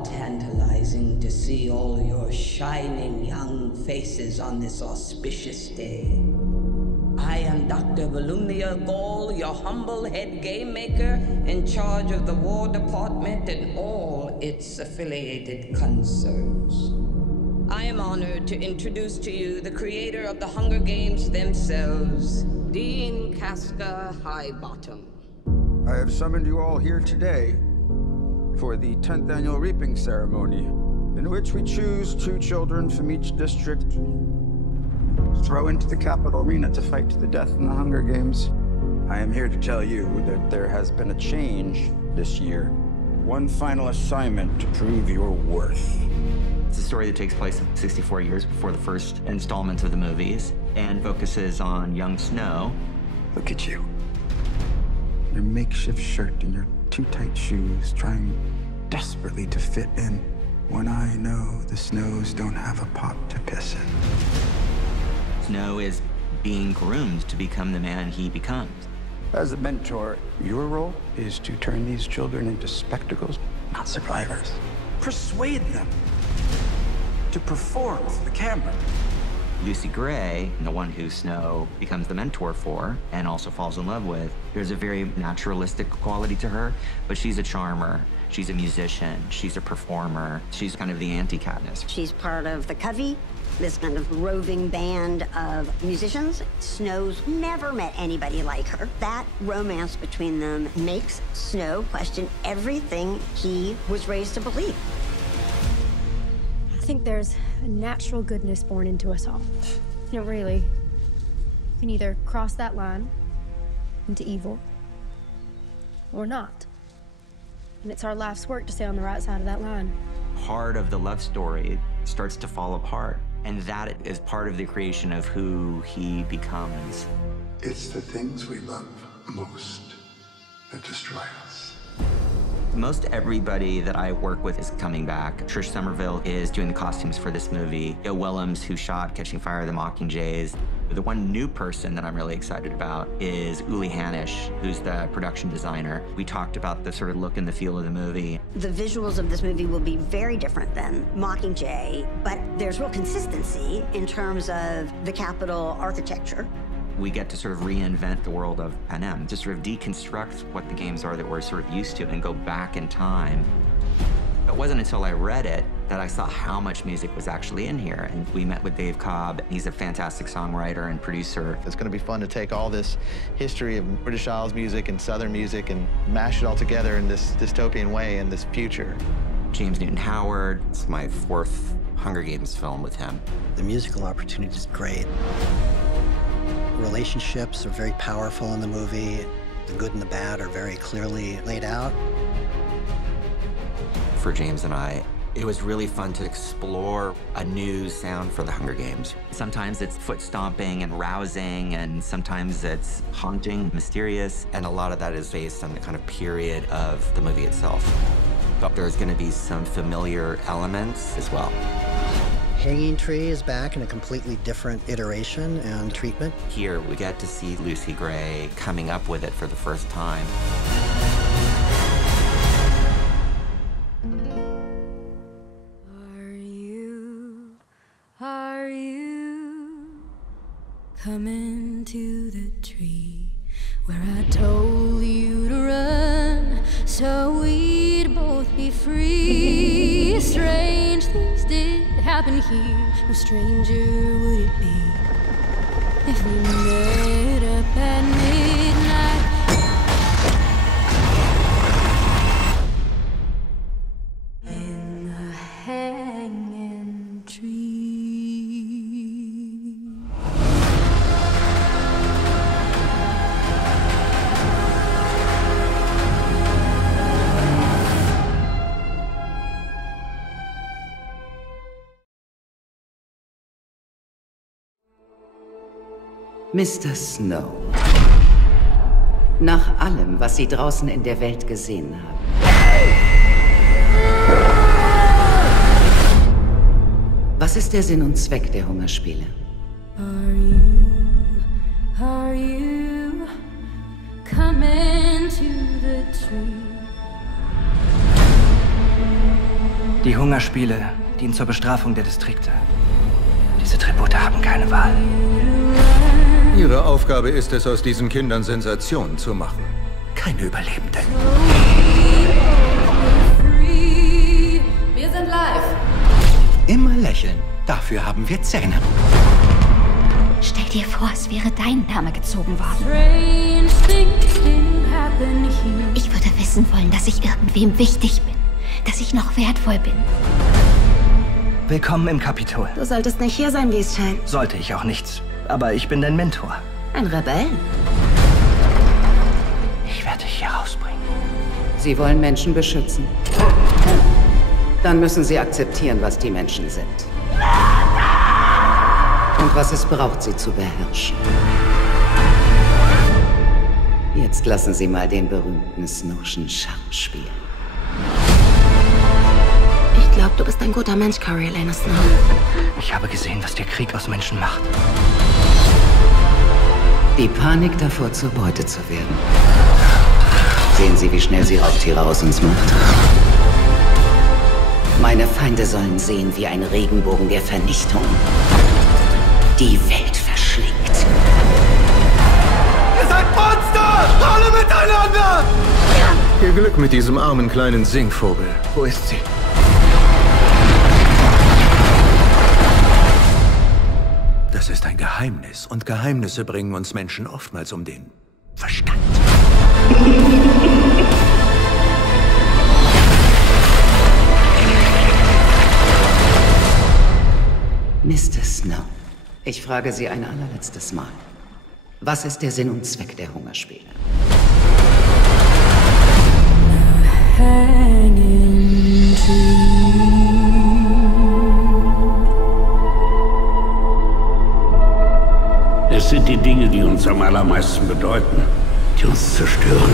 How tantalizing to see all your shining young faces on this auspicious day. I am Dr. Volumnia Gall, your humble head game maker in charge of the War Department and all its affiliated concerns. I am honored to introduce to you the creator of the Hunger Games themselves, Dean Casca Highbottom. I have summoned you all here today for the 10th annual reaping ceremony, in which we choose 2 children from each district, throw into the capital arena to fight to the death in the Hunger Games. I am here to tell you that there has been a change this year. One final assignment to prove your worth. It's a story that takes place 64 years before the first installment of the movies and focuses on young Snow. Look at you. Your makeshift shirt and your too tight shoes, trying desperately to fit in when I know the Snows don't have a pot to piss in. Snow is being groomed to become the man he becomes. As a mentor, your role is to turn these children into spectacles, not survivors. Persuade them to perform for the camera. Lucy Gray, the one who Snow becomes the mentor for and also falls in love with, there's a very naturalistic quality to her, but she's a charmer, she's a musician, she's a performer, she's kind of the anti-Katniss. She's part of the Covey, this kind of roving band of musicians. Snow's never met anybody like her. That romance between them makes Snow question everything he was raised to believe. I think there's a natural goodness born into us all. You know, really, you can either cross that line into evil or not. And it's our life's work to stay on the right side of that line. Part of the love story starts to fall apart, and that is part of the creation of who he becomes. It's the things we love most that destroy us. Most everybody that I work with is coming back. Trish Somerville is doing the costumes for this movie. Joe Willems, who shot Catching Fire, The Mockingjays. The one new person that I'm really excited about is Uli Hanisch, who's the production designer. We talked about the sort of look and the feel of the movie. The visuals of this movie will be very different than Mockingjay, but there's real consistency in terms of the Capitol architecture. We get to sort of reinvent the world of Panem, to sort of deconstruct what the games are that we're sort of used to and go back in time. It wasn't until I read it that I saw how much music was actually in here. And we met with Dave Cobb. He's a fantastic songwriter and producer. It's going to be fun to take all this history of British Isles music and Southern music and mash it all together in this dystopian way in this future. James Newton Howard. It's my 4th Hunger Games film with him. The musical opportunity is great. Relationships are very powerful in the movie. The good and the bad are very clearly laid out. For James and I, it was really fun to explore a new sound for the Hunger Games. Sometimes it's foot stomping and rousing, and sometimes it's haunting, mysterious, and a lot of that is based on the kind of period of the movie itself. But there's going to be some familiar elements as well. Hanging Tree is back in a completely different iteration and treatment. Here, we get to see Lucy Gray coming up with it for the first time. Are you coming to the tree where I told you to run so we'd both be free? Strange things did happen here. No stranger would it be if we met up at midnight. In the hanging tree. Mr. Snow, nach allem, was Sie draußen in der Welt gesehen haben, was ist der Sinn und Zweck der Hungerspiele? Are you coming to the tree Die Hungerspiele dienen zur Bestrafung der Distrikte. Diese Tribute haben keine Wahl. Ihre Aufgabe ist es, aus diesen Kindern Sensationen zu machen. Keine Überlebenden. Wir sind live. Immer lächeln. Dafür haben wir Zähne. Stell dir vor, es wäre dein Name gezogen worden. Ich würde wissen wollen, dass ich irgendwem wichtig bin. Dass ich noch wertvoll bin. Willkommen im Kapitol. Du solltest nicht hier sein, wie es scheint. Sollte ich auch nicht. Aber ich bin dein Mentor. Ein Rebell? Ich werde dich hier rausbringen. Sie wollen Menschen beschützen. Dann müssen Sie akzeptieren, was die Menschen sind. Und was es braucht, sie zu beherrschen. Jetzt lassen Sie mal den berühmten Snowschen Charme spielen. Ich glaube, du bist ein guter Mensch, Coriolanus Snow. Ich habe gesehen, was der Krieg aus Menschen macht. Die Panik davor, zur Beute zu werden. Sehen Sie, wie schnell sie Raubtiere aus uns macht. Meine Feinde sollen sehen, wie ein Regenbogen der Vernichtung die Welt verschlingt. Ihr seid Monster! Alle miteinander! Viel Glück mit diesem armen kleinen Singvogel. Wo ist sie? Das ist ein Geheimnis. Und Geheimnisse bringen uns Menschen oftmals um den Verstand. Mr. Snow, ich frage Sie ein allerletztes Mal. Was ist der Sinn und Zweck der Hungerspiele? Es sind die Dinge, die uns am allermeisten bedeuten, die uns zerstören.